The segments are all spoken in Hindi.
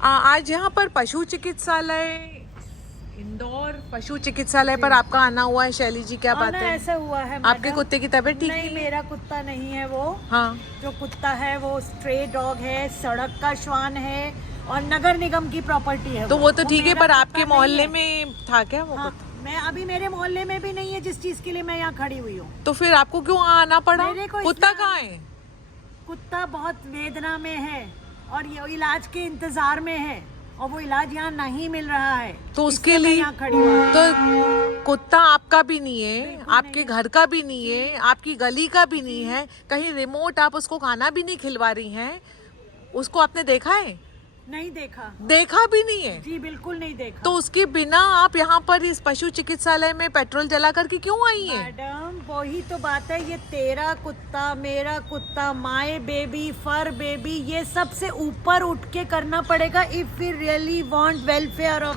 आज यहाँ पर पशु चिकित्सालय, इंदौर पशु चिकित्सालय पर आपका आना हुआ है। शैली जी, क्या बात है? ऐसा हुआ है आपके कुत्ते की तबीयत ठीक नहीं, मेरा कुत्ता नहीं है वो। हाँ, जो कुत्ता है वो स्ट्रे डॉग है, सड़क का श्वान है और नगर निगम की प्रॉपर्टी है। तो वो तो ठीक है, पर आपके मोहल्ले में था क्या वो? हाँ, मैं अभी मेरे मोहल्ले में भी नहीं है जिस चीज के लिए मैं यहाँ खड़ी हुई हूँ। तो फिर आपको क्यों आना पड़ा? कुत्ता कहाँ है? कुत्ता बहुत वेदना में है और ये इलाज के इंतजार में है और वो इलाज यहाँ नहीं मिल रहा है, तो उसके लिए यहाँ खड़ी हुई। तो कुत्ता आपका भी नहीं है, आपके घर का भी नहीं है, आपकी गली का भी नहीं है, कहीं रिमोट आप उसको खाना भी नहीं खिलवा रही हैं। उसको आपने देखा है? नहीं देखा। देखा भी नहीं है? जी बिल्कुल नहीं देखा। तो उसके बिना आप यहाँ पर इस पशु चिकित्सालय में पेट्रोल जला करके क्यों आई हैं? मैडम वही तो बात है, ये तेरा कुत्ता, मेरा कुत्ता, माय बेबी, फर बेबी, ये सबसे ऊपर उठ के करना पड़ेगा if we really want welfare of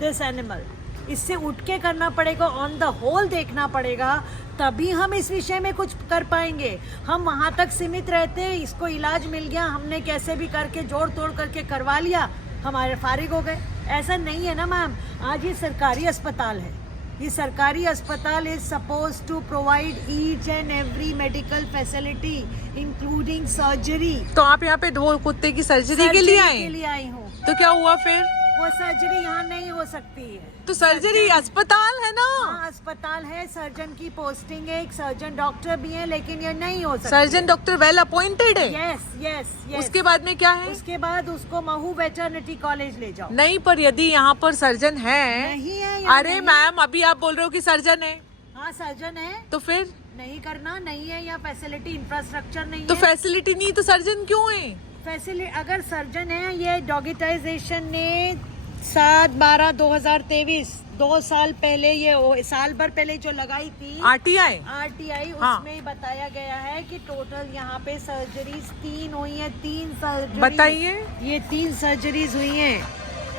this animal. इससे उठ के करना पड़ेगा, ऑन द होल देखना पड़ेगा, तभी हम इस विषय में कुछ कर पाएंगे। हम वहाँ तक सीमित रहते, इसको इलाज मिल गया, हमने कैसे भी करके जोड़ तोड़ करके करवा लिया, हमारे फारिग हो गए। ऐसा नहीं है ना मैम। आज ये सरकारी अस्पताल है, ये सरकारी अस्पताल is suppose to provide each and every medical facility including surgery. तो आप यहाँ पे दो कुत्ते की सर्जरी के लिए आई हूँ। तो क्या हुआ फिर? वो सर्जरी यहाँ नहीं हो सकती है। तो सर्जरी अस्पताल है ना? हाँ, अस्पताल है, सर्जन की पोस्टिंग है, एक सर्जन डॉक्टर भी है, लेकिन ये नहीं हो सकता। सर्जन डॉक्टर वेल अपॉइंटेड है? Yes yes yes. उसके बाद में क्या है? उसके बाद उसको महू वेटरनिटी कॉलेज ले जाओ। नहीं, पर यदि यहाँ पर सर्जन है? नहीं है। अरे मैम, अभी आप बोल रहे हो कि सर्जन है। हाँ सर्जन है, तो फिर नहीं करना, नहीं है यहाँ फैसिलिटी, इंफ्रास्ट्रक्चर नहीं तो है। फैसिलिटी नहीं तो सर्जन क्यों है? फैसिलिटी अगर सर्जन है, ये डॉगिटाइजेशन ने 7/12/2023 2 साल पहले, ये साल भर पहले जो लगाई थी आरटीआई, हाँ। उसमें बताया गया है कि टोटल यहाँ पे सर्जरीज 3 हुई है। 3 सर्जरी बताइए। ये 3 सर्जरीज हुई हैं,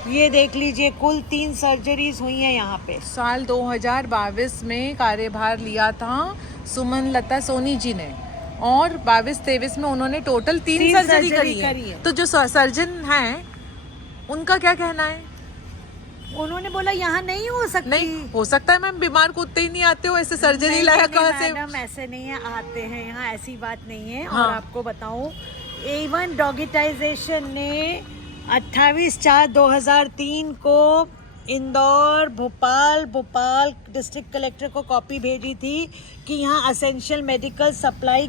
ये देख लीजिए, कुल 3 सर्जरीज हुई हैं यहाँ पे। साल 2022 में कार्यभार लिया था सुमन लता सोनी जी ने और 22-23 में उन्होंने टोटल 3 सर्जरी करी है। तो जो सर्जन हैं उनका क्या कहना है? उन्होंने बोला यहाँ नहीं हो सकती। नहीं हो सकता है मैम, बीमार कुत्ते ही नहीं आते हो, ऐसे सर्जरी लाया कहाँ से? मैडम ऐसे नहीं है, आते हैं यहाँ, ऐसी बात नहीं है। हाँ। और आपको बताऊं, एवन डॉगिटाइजेशन ने 28/4/2003 को इंदौर, भोपाल डिस्ट्रिक्ट कलेक्टर को कॉपी भेजी थी कि यहाँ असेंशियल मेडिकल सप्लाई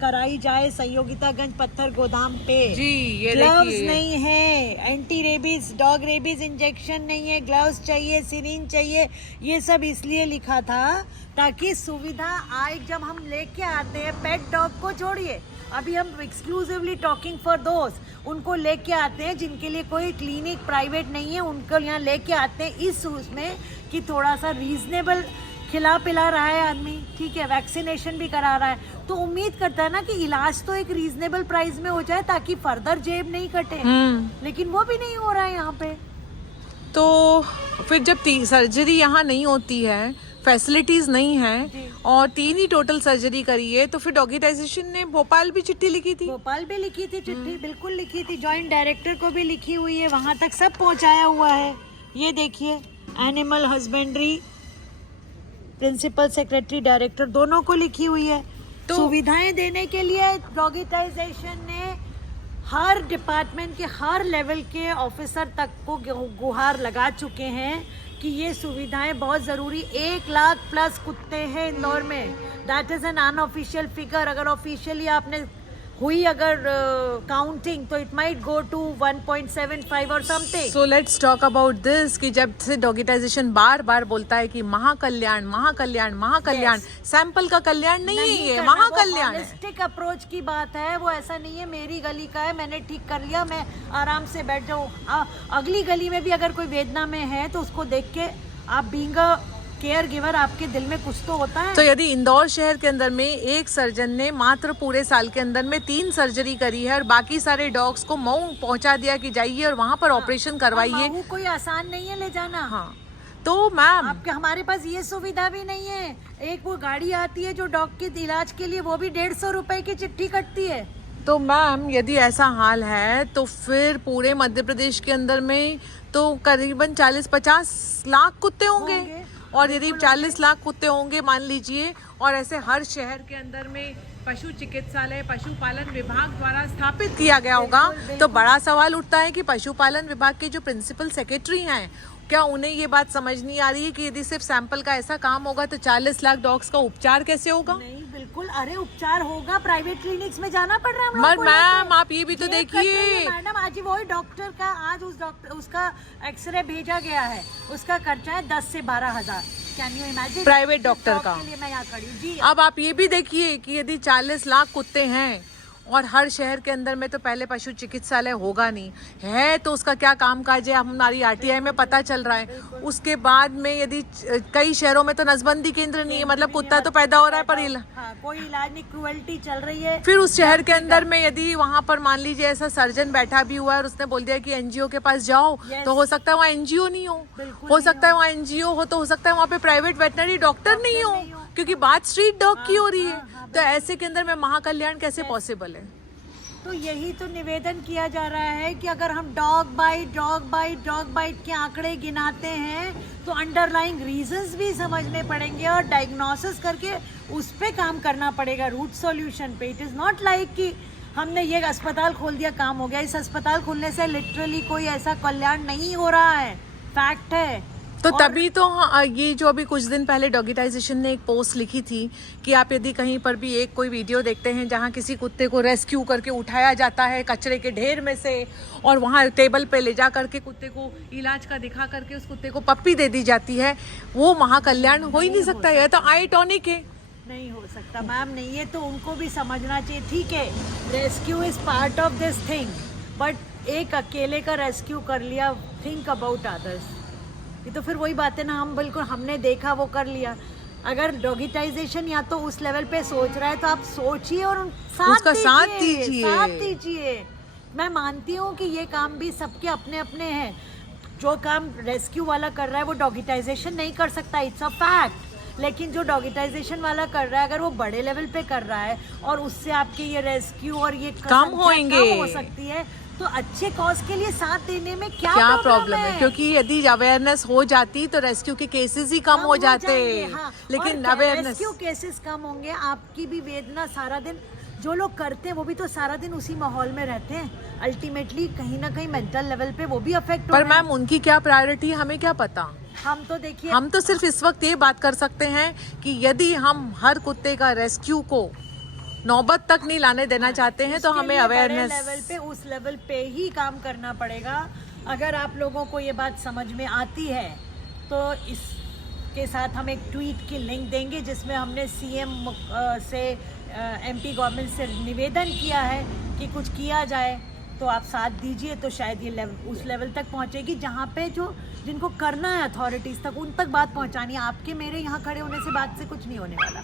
कराई जाए संयोगितागंज पत्थर गोदाम पे। जी, ये ग्लव्स नहीं है, anti rabies, dog rabies injection नहीं है, ग्लव्स चाहिए, सिरिंज चाहिए। ये सब इसलिए लिखा था ताकि सुविधा आए जब हम लेके आते हैं पेट डॉग को। छोड़िए, अभी हम एक्सक्लूसिवली टॉकिंग फॉर दोस्त, उनको लेके आते हैं जिनके लिए कोई क्लिनिक प्राइवेट नहीं है, उनको यहाँ लेके आते हैं इस उसमें कि थोड़ा सा रीजनेबल खिला पिला रहा है आदमी, ठीक है, वैक्सीनेशन भी करा रहा है, तो उम्मीद करता है ना कि इलाज तो एक रीजनेबल प्राइस में हो जाए ताकि फर्दर जेब नहीं कटे। लेकिन वो भी नहीं हो रहा है यहाँ पे। तो फिर जब सर्जरी यहाँ नहीं होती है, फैसिलिटीज नहीं है और 3 ही टोटल सर्जरी करी है, तो फिर डॉगिटाइजेशन ने भोपाल भी चिट्ठी लिखी थी? भोपाल भी लिखी थी चिट्ठी, बिल्कुल लिखी थी, जॉइंट डायरेक्टर को भी लिखी हुई है, वहां तक सब पहुंचाया हुआ है। ये देखिए, animal husbandry principal secretary director दोनों को लिखी हुई है। तो सुविधाएं देने के लिए डॉगिटाइजेशन ने हर डिपार्टमेंट के हर लेवल के ऑफिसर तक को गुहार लगा चुके हैं कि ये सुविधाएं बहुत ज़रूरी। 1 लाख प्लस कुत्ते हैं इंदौर में, that is an unofficial figure. अगर ऑफिशियली आपने हुई अगर काउंटिंग तो इट माइट गो टू 1.75 और something. So let's talk about this कि जब से डॉगिटाइजेशन बार बार बोलता है कि महाकल्याण महाकल्याण महाकल्याण, सैंपल का कल्याण नहीं है, ये महाकल्याण है। होलिस्टिक अप्रोच की बात है, वो ऐसा नहीं है मेरी गली का है मैंने ठीक कर लिया, मैं आराम से बैठ जाऊँ। अगली गली में भी अगर कोई वेदना में है तो उसको देख के आप बीइंग अ केयर गिवर, आपके दिल में कुछ तो होता है। तो यदि इंदौर शहर के अंदर में एक सर्जन ने मात्र पूरे साल के अंदर में 3 सर्जरी करी है और बाकी सारे डॉग्स को मऊ पहुंचा दिया कि जाइए और वहां पर ऑपरेशन करवाइए। मऊ कोई आसान नहीं है ले जाना। हाँ, तो मैम आपके हमारे पास ये सुविधा भी नहीं है। एक वो गाड़ी आती है जो डॉग के इलाज के लिए, वो भी 150 रुपए की चिट्ठी कटती है। तो मैम यदि ऐसा हाल है तो फिर पूरे मध्य प्रदेश के अंदर में तो करीबन 40-50 लाख कुत्ते होंगे। और यदि 40 लाख कुत्ते होंगे मान लीजिए, और ऐसे हर शहर के अंदर में पशु चिकित्सालय पशुपालन विभाग द्वारा स्थापित किया गया होगा, तो बड़ा सवाल उठता है कि पशुपालन विभाग के जो प्रिंसिपल सेक्रेटरी हैं, क्या उन्हें ये बात समझ नहीं आ रही है कि यदि सिर्फ सैंपल का ऐसा काम होगा तो 40 लाख डॉग्स का उपचार कैसे होगा? नहीं बिल्कुल, अरे उपचार होगा, प्राइवेट क्लिनिक्स में जाना पड़ रहा है हम लोगों को मैम आप ये भी तो देखिए मैडम, आज ही वही डॉक्टर का आज उसका एक्सरे भेजा गया है, उसका खर्चा है 10 से 12 हजार। Can you imagine? Private doctor का। के लिए मैं यहाँ खड़ी हूँ जी। अब आप ये भी देखिए कि यदि 40 लाख कुत्ते हैं और हर शहर के अंदर में तो पहले पशु चिकित्सालय होगा नहीं है, तो उसका क्या काम काज है हमारी आरटीआई में पता चल रहा है। उसके बाद में यदि कई शहरों में तो नसबंदी केंद्र नहीं है, मतलब कुत्ता तो पैदा हो रहा है पर कोई इलाज नहीं, क्रुएल्टी चल रही है। फिर उस शहर के अंदर में यदि वहां पर मान लीजिए ऐसा सर्जन बैठा भी हुआ है और उसने बोल दिया कि एनजीओ के पास जाओ, तो हो सकता है वहाँ एनजीओ नहीं हो सकता है वहाँ एनजीओ हो तो हो सकता है वहाँ पे प्राइवेट वेटनरी डॉक्टर नहीं हो, क्योंकि बात स्ट्रीट डॉग की हो रही है। तो ऐसे के अंदर में महाकल्याण कैसे पॉसिबल है? तो यही तो निवेदन किया जा रहा है कि अगर हम डॉग बाइट के आंकड़े गिनाते हैं तो अंडरलाइंग रीजंस भी समझने पड़ेंगे और डायग्नोसिस करके उस पे काम करना पड़ेगा, रूट सॉल्यूशन पे। इट इज़ नॉट लाइक कि हमने ये अस्पताल खोल दिया काम हो गया। इस अस्पताल खोलने से लिटरली कोई ऐसा कल्याण नहीं हो रहा है, फैक्ट है। तो तभी तो ये जो अभी कुछ दिन पहले डॉगिटाइजेशन ने एक पोस्ट लिखी थी कि आप यदि कहीं पर भी एक कोई वीडियो देखते हैं जहां किसी कुत्ते को रेस्क्यू करके उठाया जाता है कचरे के ढेर में से और वहां टेबल पे ले जा करके कुत्ते को इलाज का दिखा करके उस कुत्ते को पप्पी दे दी जाती है, वो महाकल्याण हो ही नहीं सकता है। तो आई टॉनिक है, नहीं हो सकता मैम, नहीं। ये तो उनको भी समझना चाहिए। ठीक है, rescue is part of this thing, but एक अकेले का रेस्क्यू कर लिया, थिंक अबाउट अदर्स। ये तो फिर वही बात है ना, हम बिल्कुल हमने देखा वो कर लिया। अगर डॉगिटाइजेशन या तो उस लेवल पे सोच रहा है तो आप सोचिए और उसका साथ दीजिए। मैं मानती हूँ कि ये काम भी सबके अपने अपने हैं। जो काम रेस्क्यू वाला कर रहा है वो डॉगिटाइजेशन नहीं कर सकता, इट्स अ फैक्ट। लेकिन जो डॉगिटाइजेशन वाला कर रहा है अगर वो बड़े लेवल पे कर रहा है और उससे आपके ये रेस्क्यू और ये कम होंगे हो सकती है, तो अच्छे कॉज के लिए साथ देने में क्या प्रॉब्लम है? क्योंकि यदि अवेयरनेस हो जाती तो रेस्क्यू के केसेस ही कम हो जाते। हाँ। लेकिन अवेयरनेस, रेस्क्यू केसेस कम होंगे, आपकी भी वेदना सारा दिन जो लोग करते हैं वो भी तो सारा दिन उसी माहौल में रहते हैं। अल्टीमेटली कहीं ना कहीं मेंटल लेवल पे वो भी अफेक्ट। पर मैम उनकी क्या प्रायोरिटी हमें क्या पता? हम तो देखिए, हम तो सिर्फ इस वक्त ये बात कर सकते हैं कि यदि हम हर कुत्ते का रेस्क्यू को नौबत तक नहीं लाने देना चाहते हैं तो हमें अवेयरनेस लेवल पे उस लेवल पे ही काम करना पड़ेगा। अगर आप लोगों को ये बात समझ में आती है तो इसके साथ हम एक ट्वीट की लिंक देंगे जिसमें हमने सीएम से एमपी गवर्नमेंट से निवेदन किया है कि कुछ किया जाए। तो आप साथ दीजिए तो शायद ये उस लेवल तक पहुंचेगी जहाँ पे जो जिनको करना है अथॉरिटीज तक, उन तक बात पहुंचानी है। आपके मेरे यहाँ खड़े होने से बात से कुछ नहीं होने वाला।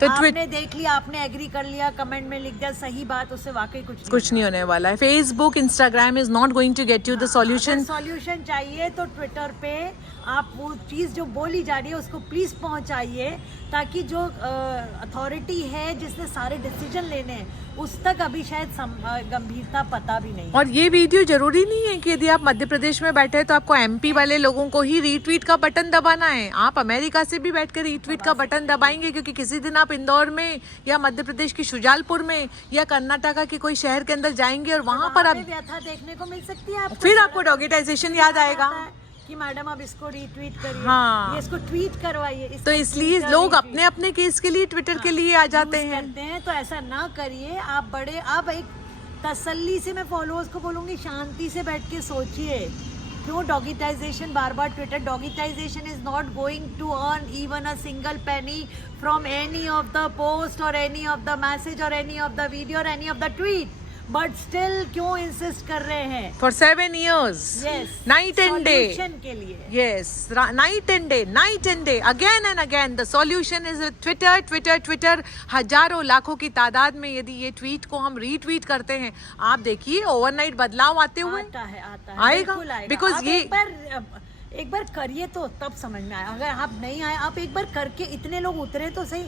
तो आपने देख लिया, आपने एग्री कर लिया, कमेंट में लिख दिया सही बात, उससे वाकई कुछ नहीं होने वाला है। Facebook Instagram is not going to get you the solution. Solution चाहिए तो ट्विटर पे आप वो चीज़ जो बोली जा रही है उसको प्लीज पहुंचाइए, ताकि जो अथॉरिटी है जिसने सारे डिसीजन लेने हैं उस तक अभी शायद गंभीरता पता भी नहीं। और ये वीडियो जरूरी नहीं है कि यदि आप मध्य प्रदेश में बैठे हैं तो आपको एमपी वाले लोगों को ही रीट्वीट का बटन दबाना है। आप अमेरिका से भी बैठकर रीट्वीट का बटन दबाएंगे, क्योंकि किसी दिन आप इंदौर में या मध्य प्रदेश की शुजालपुर में या कर्नाटका के कोई शहर के अंदर जाएंगे और वहाँ पर आप व्यथा देखने को मिल सकती है। फिर आपको डॉगिटाइजेशन याद आएगा कि मैडम अब इसको रीट्वीट करिए, हाँ। ये इसको ट्वीट करवाइए। तो इसलिए लोग अपने अपने केस के लिए ट्विटर के लिए आ जाते हैं। तो ऐसा ना करिए आप आप एक तसल्ली से, मैं फॉलोअर्स को बोलूंगी शांति से बैठ के सोचिए क्यों डॉगिटाइजेशन बार बार Twitter. Dogitisation is not going to earn even a single penny from any of the post or any of the message or any of the video or any of the tweet, but still क्यों इंसिस्ट कर रहे हैं for 7 years? Yes, night and day के लिए। Yes, night and day again and again the solution is Twitter। हजारों लाखों की तादाद में यदि ये ट्वीट को हम रीट्वीट करते हैं, आप देखिए ओवरनाइट बदलाव आते हुए आता है आएगा। बिकॉज ये एक बार करिए तो तब समझ में आए, अगर आप नहीं आए, आप एक बार करके इतने लोग उतरे तो सही,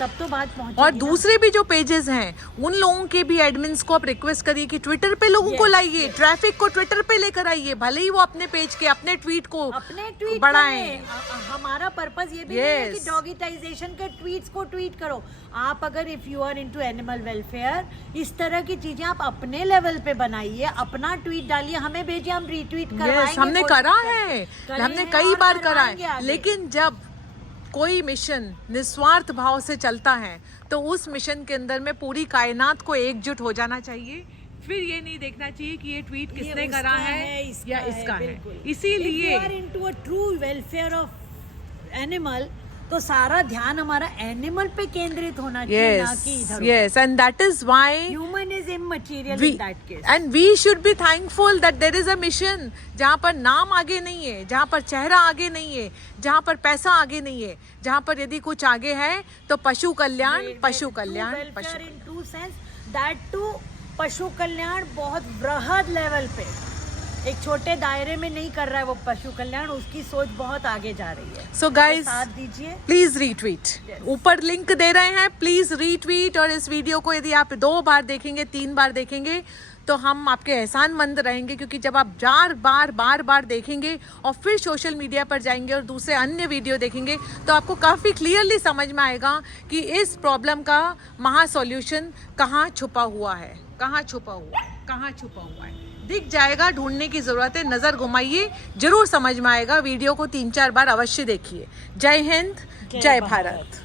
तब तो बात पहुंचेगी और ना। दूसरे भी जो पेजेस हैं उन लोगों के भी एडमिन्स को आप रिक्वेस्ट करिए कि ट्विटर पे लोगों को लाइए, ट्रैफिक को ट्विटर पे लेकर आइए, भले ही वो अपने पेज के अपने ट्वीट को अपने ट्वीट बढ़ाएं। हमारा पर्पस ये भी नहीं है कि डॉगिटाइजेशन के ट्वीट्स को ट्वीट करो। आप अगर if you are into animal welfare, इस तरह की चीजें आप अपने लेवल पे बनाइए, अपना ट्वीट डालिए, हमें भेजिए, हम रीट्वीट करवाएंगे। हमने करा है, हमने कई बार करा है, आगे। लेकिन जब कोई मिशन निस्वार्थ भाव से चलता है तो उस मिशन के अंदर में पूरी कायनात को एकजुट हो जाना चाहिए। फिर ये नहीं देखना चाहिए कि ये ट्वीट किसने करा है या इसका है। इसीलिए into a true welfare of animal, तो सारा ध्यान हमारा एनिमल पे केंद्रित होना चाहिए, ना कि इधर। yes, and that is why human is immaterial we in that case. and we should be thankful that there is a mission जहाँ पर नाम आगे नहीं है, जहाँ पर चेहरा आगे नहीं है, जहाँ पर पैसा आगे नहीं है, जहाँ पर यदि कुछ आगे है तो पशु कल्याण, पशु कल्याण, पशु in true sense, that too पशु कल्याण बहुत बृहद लेवल पे, एक छोटे दायरे में नहीं कर रहा है वो पशु कल्याण, उसकी सोच बहुत आगे जा रही है। सो गाइज साथ दीजिए, प्लीज रीट्वीट, ऊपर लिंक दे रहे हैं, प्लीज रीट्वीट। और इस वीडियो को यदि आप 2 बार देखेंगे, 3 बार देखेंगे तो हम आपके एहसानमंद रहेंगे, क्योंकि जब आप बार बार देखेंगे और फिर सोशल मीडिया पर जाएंगे और दूसरे अन्य वीडियो देखेंगे तो आपको काफ़ी क्लियरली समझ में आएगा कि इस प्रॉब्लम का महा सॉल्यूशन कहाँ छुपा हुआ है, कहाँ छुपा हुआ है, कहाँ छुपा हुआ है। दिख जाएगा, ढूंढने की जरूरत है, नजर घुमाइए, जरूर समझ में आएगा। वीडियो को 3-4 बार अवश्य देखिए। जय हिंद, जय भारत।